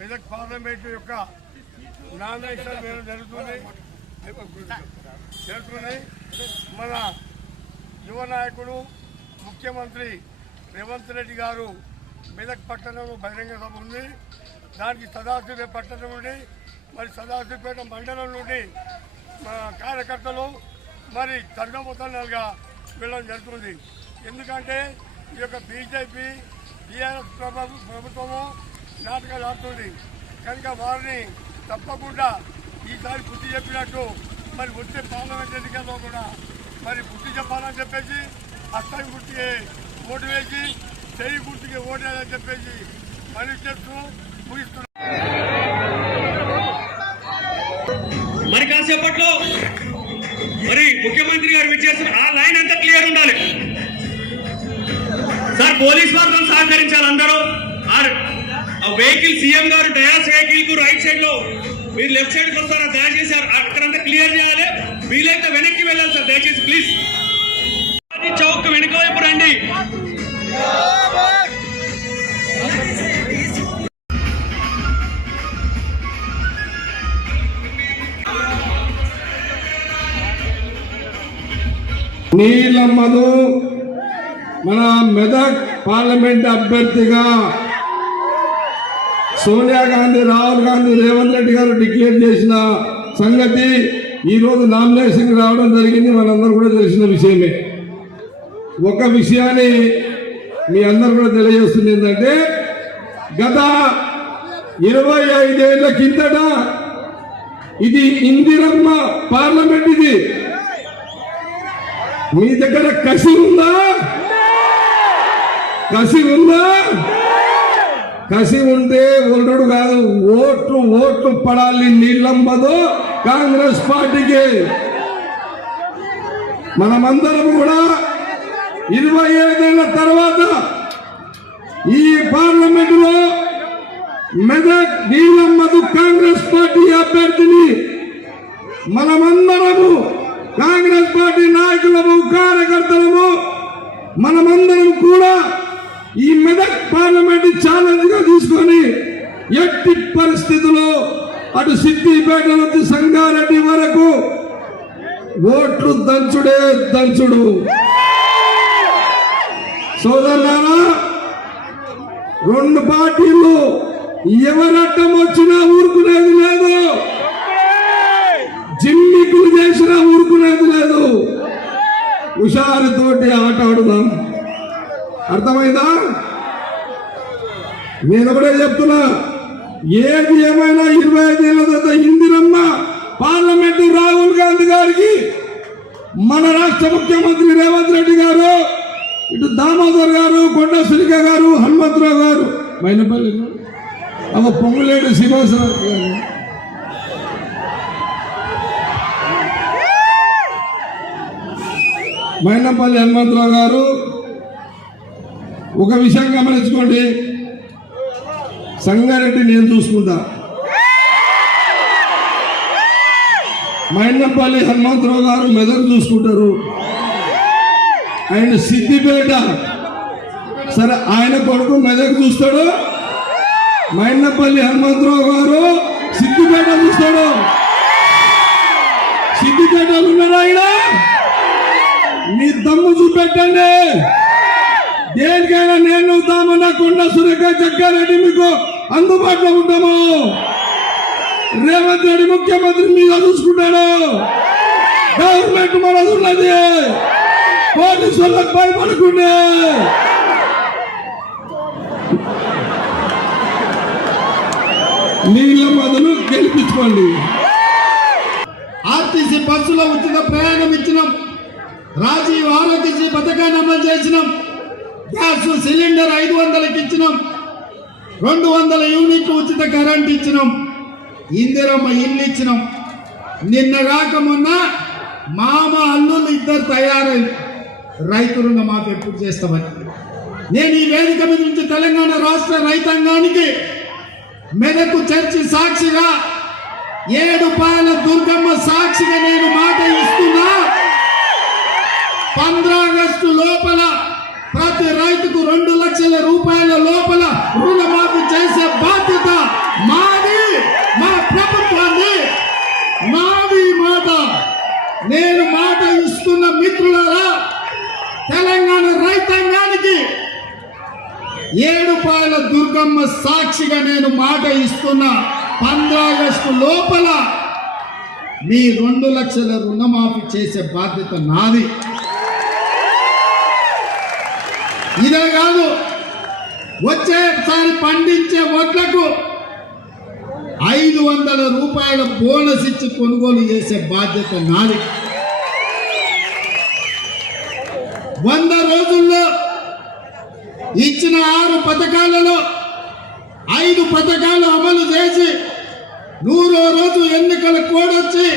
Medak parliament యొక్క nomination వేయడం జరుగుతున్నాయి. మన యువ నాయకుడు ముఖ్యమంత్రి రేవంత్ రెడ్డి గారు మెదక్ పట్టణంలో బహిరంగ సభ ఉంది. దానికి సదాశివపేట పట్టణం నుండి మరి సదాశివపేట మండలం నుండి కార్యకర్తలు మరి తండమొత్తంగా వెళ్ళడం జరుగుతుంది. ఎందుకంటే ఈ యొక్క బీజేపీ టీఆర్ఎస్ ప్రభుత్వము నాటకాలు ఆడుతుంది కనుక వారిని తప్పకుండా ఈసారి బుద్ధి చెప్పినట్టు మరి వచ్చే పార్లమెంట్ ఎన్నికల్లో కూడా మరి బుద్ధి చెప్పాలని చెప్పేసి హస్తం గుర్తుకి ఓటు వేసి చెయ్యి గుర్తుకి ఓటు వేయాలని చెప్పేసి మరి చెప్తూ ముగిస్తున్నారు. మరి కాసేపట్లో మరి ముఖ్యమంత్రి గారు విచ్చేసిన ఆ లైన్ అంతా క్లియర్ ఉండాలి సార్. పోలీస్ వారితో సహకరించాలి అందరూ. ఆ వెహికల్ సీఎం గారు డయాస్ వెహికల్ కు రైట్ సైడ్ లో మీరు లెఫ్ట్ సైడ్ కి వస్తారా దయచేసి అక్కడంతా క్లియర్ చేయాలి. వీలైతే వెనక్కి వెళ్ళాలి సార్ దయచేసి ప్లీజ్. చౌక్ వెనుక వైపు రండి. నీలమ్మను మన మెదక్ పార్లమెంట్ అభ్యర్థిగా సోనియా గాంధీ, రాహుల్ గాంధీ, రేవంత్ రెడ్డి గారు డిక్లేర్ చేసిన సంగతి ఈరోజు నామినేషన్ రావడం జరిగింది. మనందరూ కూడా తెలిసిన విషయమే. ఒక విషయాన్ని మీ అందరూ కూడా తెలియజేస్తుంది ఏంటంటే గత 25 ఏళ్ల కిందట ఇది ఇందిరమ్మ పార్లమెంట్. ఇది మీ దగ్గర కసి ఉందా? కసి ఉందా? కసి ఉంటే ఒల్లుడు కాదు, ఓట్లు పడాలి. నీళ్ళమ్మదు కాంగ్రెస్ పార్టీకి. మనమందరం కూడా 25 ఏళ్ల తర్వాత ఈ పార్లమెంటులో మెదక్ నీళ్ళమ్మదు కాంగ్రెస్ పార్టీ అభ్యర్థిని మనమందరము కాంగ్రెస్ పార్టీ నాయకులము, కార్యకర్తలము మనమందరం కూడా ఈ మెదక్ పార్లమెంట్ ఛాలెంజ్ గా తీసుకొని ఎట్టి పరిస్థితుల్లో అటు సిద్దిపేట నుంచి సంగారెడ్డి వరకు ఓట్లు దంచుడే దంచుడు. సోదరులారా, 2 పార్టీలు ఎవరట్టం వచ్చినా ఊరుకునేది లేదు, జిమ్మికులు చేసినా ఊరుకునేది లేదు. హుషారుతోటి ఆట ఆడుదాం. అర్థమైందా? నేను ఒకటే చెప్తున్నా, ఏది ఏమైనా 25 ఏళ్ల తర్వాత ఇందిరమ్మ పార్లమెంటు రాహుల్ గాంధీ గారికి, మన రాష్ట్ర ముఖ్యమంత్రి రేవంత్ రెడ్డి గారు, ఇటు దామోదర్ గారు, కొండ సురేఖ గారు, హనుమంతరావు గారు, మైనపల్లి పొంగులేడు శ్రీనివాసరావు గారు, మైనపల్లి హనుమంతరావు గారు. ఒక విషయం గమనించుకోండి, సంగారెడ్డి నేను చూసుకుంటా, మైనపల్లి హనుమంతరావు గారు మెదక్ చూసుకుంటారు, ఆయన సిద్దిపేట, సరే ఆయన కొడుకు మెదక్ చూస్తాడు, మైనపల్లి హనుమంతరావు గారు సిద్దిపేట చూస్తాడు. సిద్దిపేట ఉన్నాడు ఆయన. మీ దమ్ము చూపెట్టండి. దేనికైనా నేను దామన్న కొండ సురేఖ జగ్గారెడ్డి మీకు అందుబాటులో ఉంటాము. రేవంత్ రెడ్డి ముఖ్యమంత్రి మీద చూసుకుంటాడు. గవర్నమెంట్ మనది ఉన్నది. పోలీసు వాళ్ళకి భయపడకుండా నీళ్ళ మొదలు గెలిపించుకోండి. ఆర్టీసీ బస్సులో ఉచిత ప్రయాణం ఇచ్చినాం. రాజీవ్ ఆరోగ్యశ్రీ పథకాన్ని అమలు చేసినాం. గ్యాస్ సిలిండర్ 500కి ఇచ్చినాం. 200 యూనిట్లు ఉచిత కరెంట్ ఇచ్చినాం. ఇందిరమ్మ ఇల్లు ఇచ్చినాం. నిన్న కాక మొన్న మామ అల్లుళ్ళు 2 తయారైంది. రైతు రుణమాఫీ ఎప్పుడు చేస్తామని నేను ఈ వేదిక మీద నుంచి తెలంగాణ రాష్ట్ర రైతాంగానికి మెదకు చర్చి సాక్షిగా, 7 పాయల దుర్గమ్మ సాక్షిగా నేను మాట ఇస్తున్నా. 15 ఆగస్టు లోపల ప్రతి రైతుకు 2 లక్షల రూపాయల లోపల రుణమాఫీ చేసే బాధ్యత మా నేను మాట ఇస్తున్న మిత్రులారా, తెలంగాణ రైతాంగానికి ఏడుపాయల దుర్గమ్మ సాక్షిగా నేను మాట ఇస్తున్నా, 15 ఆగస్టు లోపల మీ 2 లక్షల రుణమాఫీ చేసే బాధ్యత నాది. ఇదే కాదు, వచ్చేసారి పండించే వడ్లకు 500 రూపాయల బోనస్ ఇచ్చి కొనుగోలు చేసే బాధ్యత నాది. 100 రోజుల్లో ఇచ్చిన 6 పథకాలలో 5 పథకాలు అమలు చేసి 100వ రోజు ఎన్నికల కోడ్ వచ్చి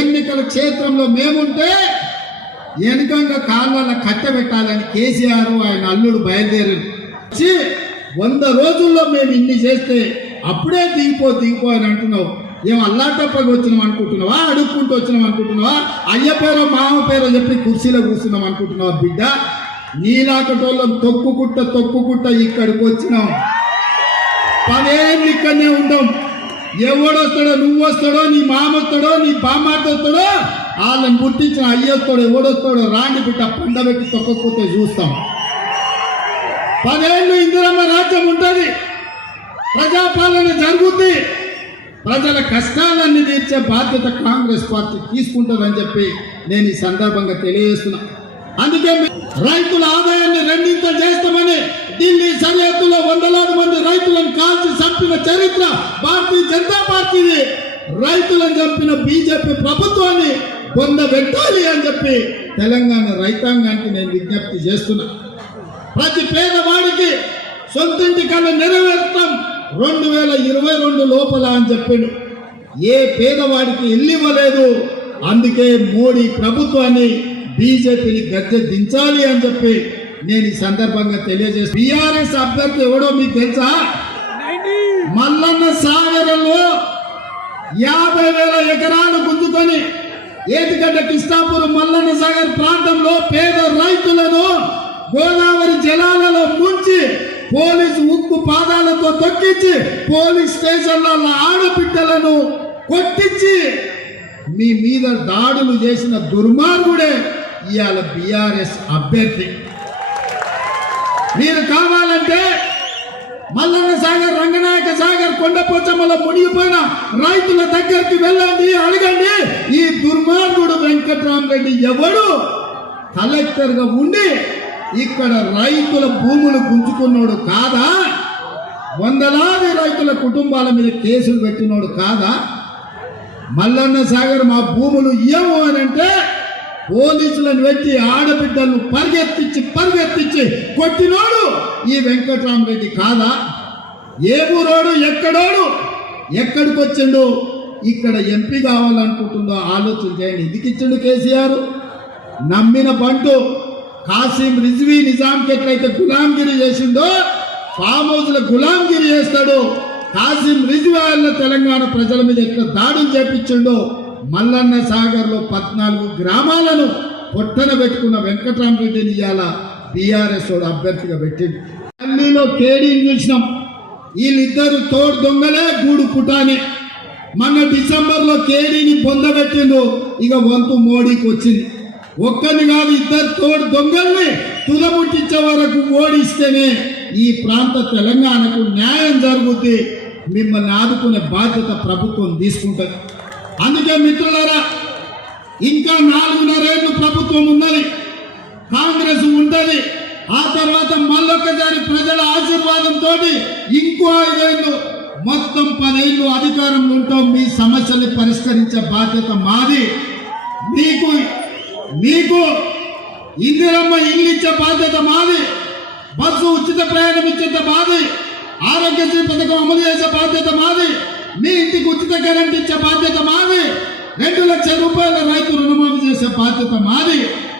ఎన్నికల క్షేత్రంలో మేముంటే వెనుకంగా కాళ్ళ కట్టబెట్టాలని కేసీఆర్ ఆయన అల్లుడు బయలుదేరి 100 రోజుల్లో మేము ఇన్ని చేస్తే అప్పుడే దిగిపో అని అంటున్నావు. ఏం అల్లాటప్పగా వచ్చినాం అనుకుంటున్నావా? అడుక్కుంటూ వచ్చినాం అనుకుంటున్నావా? అయ్య పేరో మామ పేరో చెప్పి కుర్చీలో కూర్చున్నాం అనుకుంటున్నావా? బిడ్డ, నీలాకటోళ్ళం తొక్కుకుంట ఇక్కడికి వచ్చినాం. 10 ఏళ్ళు ఇక్కడనే ఉందాం. ఎవడొస్తాడో, నువ్వు వస్తాడో, నీ మామ వస్తాడో, నీ బామ్మాట వస్తాడో, వాళ్ళని పుట్టించిన అయ్యొస్తాడో ఎవడొస్తాడో రాండి బిడ్డ, పండబెట్టి తొక్కకపోతే చూస్తాం. 10 ఏళ్ళు ఇందిరమ్మ రాజ్యం ఉంటుంది, ప్రజాపాలన జరుగుద్ది, ప్రజల కష్టాలన్నీ తీర్చే బాధ్యత కాంగ్రెస్ పార్టీ తీసుకుంటుందని చెప్పి నేను ఈ సందర్భంగా తెలియజేస్తున్నా. అందుకే రైతుల ఆదాయాన్ని 2 చేస్తామని ఢిల్లీ సరిహద్దులో 100,000 మంది రైతులను కాల్చి చంపిన చరిత్ర భారతీయ జనతా పార్టీది. రైతులను చంపిన బీజేపీ ప్రభుత్వాన్ని పొందబెట్టాలి అని చెప్పి తెలంగాణ రైతాంగానికి నేను విజ్ఞప్తి చేస్తున్నా. ప్రతి పేదవాడికి సొంతింటి కళ నెరవేర్చడం 2022 లోపల అని చెప్పాడు. ఏ పేదవాడికి ఇల్లు ఇవ్వలేదు. అందుకే మోడీ ప్రభుత్వాన్ని, బీజేపీని గద్దె దించాలి అని చెప్పి నేను ఈ సందర్భంగా తెలియజేస్తాను. బీఆర్ఎస్ అభ్యర్థి ఎవడో మీకు తెలుసా? మల్లన్న సాగరంలో 50,000 ఎకరాలు గుంజుకొని ఏటిగడ్డ కిష్టాపురం మల్లన్న సాగర్ ప్రాంతంలో పేద రైతులను గోదావరి జలాలలో ముంచి పోలీసు ఉక్కు పాదాలతో తొక్కించి పోలీస్ స్టేషన్ల ఆడబిడ్డలను కొట్టించి మీ మీద దాడులు చేసిన దుర్మార్గుడే ఇవాళ బీఆర్ఎస్ అభ్యర్థి. మీరు కావాలంటే మల్లన్న సాగర్, రంగనాయక సాగర్, కొండపోచమ్మలో మునిగిపోయిన రైతుల దగ్గరికి వెళ్ళండి, అడగండి. ఈ దుర్మార్గుడు వెంకట్రామరెడ్డి ఎవడు కలెక్టర్గా ఉండి ఇక్కడ రైతుల భూములు గుంజుకున్నాడు కాదా? 100,000 రైతుల కుటుంబాల మీద కేసులు పెట్టినోడు కాదా? మల్లన్న సాగర్ మా భూములు ఇయ్యము అని అంటే పోలీసులను పెట్టి ఆడబిడ్డలను పరిగెత్తించి కొట్టినోడు ఈ వెంకట్రామరెడ్డి కాదా? ఏ ఊరోడు, ఎక్కడోడు, ఎక్కడికి వచ్చిండు, ఇక్కడ ఎంపీ కావాలనుకుంటుందో ఆలోచన చేయండి. ఎందుకు ఇచ్చిండు కేసీఆర్? నమ్మిన బంటు కాసిం రిజ్వీ నిజాంకి ఎట్లయితే గులాంగిరి చేసిండో ఫామ్ హౌస్ లో గులాంగిరి చేస్తాడు. కాసిం రిజ్వీ వాళ్ళ తెలంగాణ ప్రజల మీద ఎట్లా దాడులు చేపించిండో మల్లన్న సాగర్ లో 14 గ్రామాలను పొట్టన పెట్టుకున్న వెంకట్రామరెడ్డిని ఇవాళ బీఆర్ఎస్ అభ్యర్థిగా పెట్టిండు. ఢిల్లీలో కేడీని చూసినాం. వీళ్ళిద్దరు తోడు దొంగలే గూడు పుటాని. మొన్న డిసెంబర్లో కేడీని పొందబెట్టిండు. ఇక వంతు మోడీకి వచ్చింది. ఒక్కరిని కాదు, 2 తోడు దొంగల్ని తుదముట్టించే వరకు ఓడిస్తేనే ఈ ప్రాంత తెలంగాణకు న్యాయం జరుగుద్ది. మిమ్మల్ని ఆదుకునే బాధ్యత ప్రభుత్వం తీసుకుంటుంది. అందుకే మిత్రులారా, ఇంకా 4.5 ఏళ్ళు ప్రభుత్వం ఉన్నది, కాంగ్రెస్ ఉంటుంది. ఆ తర్వాత మళ్ళొక్కసారి ప్రజల ఆశీర్వాదంతో ఇంకో 5 ఏళ్ళు, మొత్తం 10 ఏళ్ళు అధికారంలో ఉంటాం. మీ సమస్యల్ని పరిష్కరించే బాధ్యత మాది. మీకు ఇందిరమ్మ ఇల్లు ఇచ్చే బాధ్యత మాది. బస్సు ఉచిత ప్రయాణం ఇచ్చే మాది. ఆరోగ్యశ్రీ పథకం అమలు చేసే బాధ్యత మాది. మీ ఇంటికి ఉచిత కరెంట్ ఇచ్చే బాధ్యత మాది. 2 లక్షల రూపాయల రైతు రుణమాఫీ చేసే బాధ్యత మాది.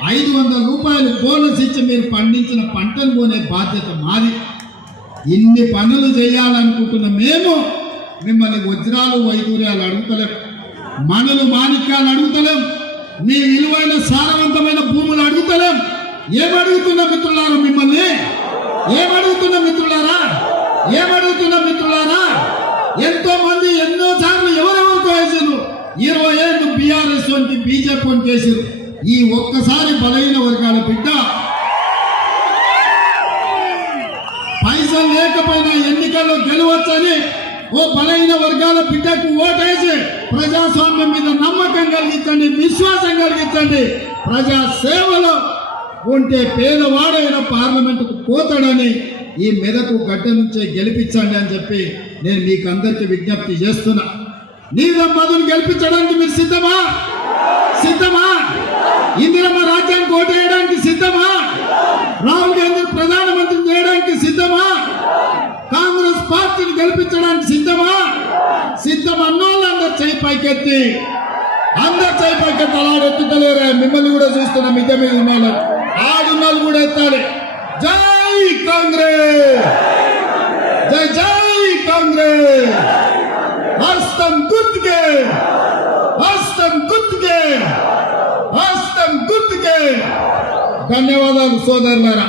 500 రూపాయలు బోనస్ ఇచ్చి మీరు పండించిన పంటను కొనే బాధ్యత మాది. ఇన్ని పనులు చేయాలనుకుంటున్న మేము మిమ్మల్ని వజ్రాలు వైడూర్యాలు అడుగుతలేం, మనులు మాణిక్యాలు అడుగుతలేం, మీ విలువైన సారవంతమైన భూములు అడుగుతలేం. ఏమడుగుతున్న మిత్రులారా? మిమ్మల్ని ఏమడుగుతున్న మిత్రులారా? ఎంతో మంది ఎన్నో సార్లు ఎవరెవరికో వేసారు. 20 ఏళ్ళు బీఆర్ఎస్ వంటి బీజేపీ వంటి కేసులు. ఈ ఒక్కసారి బలహీన వర్గాల బిడ్డ పైసలు లేకపోయినా ఎన్నికల్లో గెలవచ్చని ఓ బలహీన వర్గాల బిడ్డకు ఓటేసి ప్రజాస్వామ్యం మీద నమ్మకం కలిగించండి, విశ్వాసం కలిగించండి. ప్రజా సేవలో ఉంటే పేదవాడైన పార్లమెంటుకు పోతాడని ఈ మెదకు గడ్డ నుంచే గెలిపించండి అని చెప్పి నేను మీకు అందరికీ విజ్ఞప్తి చేస్తున్నా. నీలం మధును గెలిపించడానికి మీరు సిద్ధమా? సిద్ధమా? ఇందిరమ్మ రాజ్యానికి ఓటు వేయడానికి సిద్ధమా? రాహుల్ గాంధీ ప్రధానమంత్రి చేయడానికి సిద్ధమా? కాంగ్రెస్ పార్టీని గెలిపించడానికి సిద్ధమా? సిద్ధం అన్నోళ్ళు అందరు చేయి పైకెత్తి, అందరు చేయి పైకెత్తి. అలా ఎత్తుతలేరా? మిమ్మల్ని కూడా చూస్తున్నా, మిగతా మీద ఉన్న ఆడున్నోళ్ళు కూడా ఎత్తాలి. జై కాంగ్రెస్, జై జై కాంగ్రెస్. హస్తం గుర్తుకే, హస్తం గుర్తుకే, హస్తం గుర్తుకే. ధన్యవాదాలు సోదరులారా.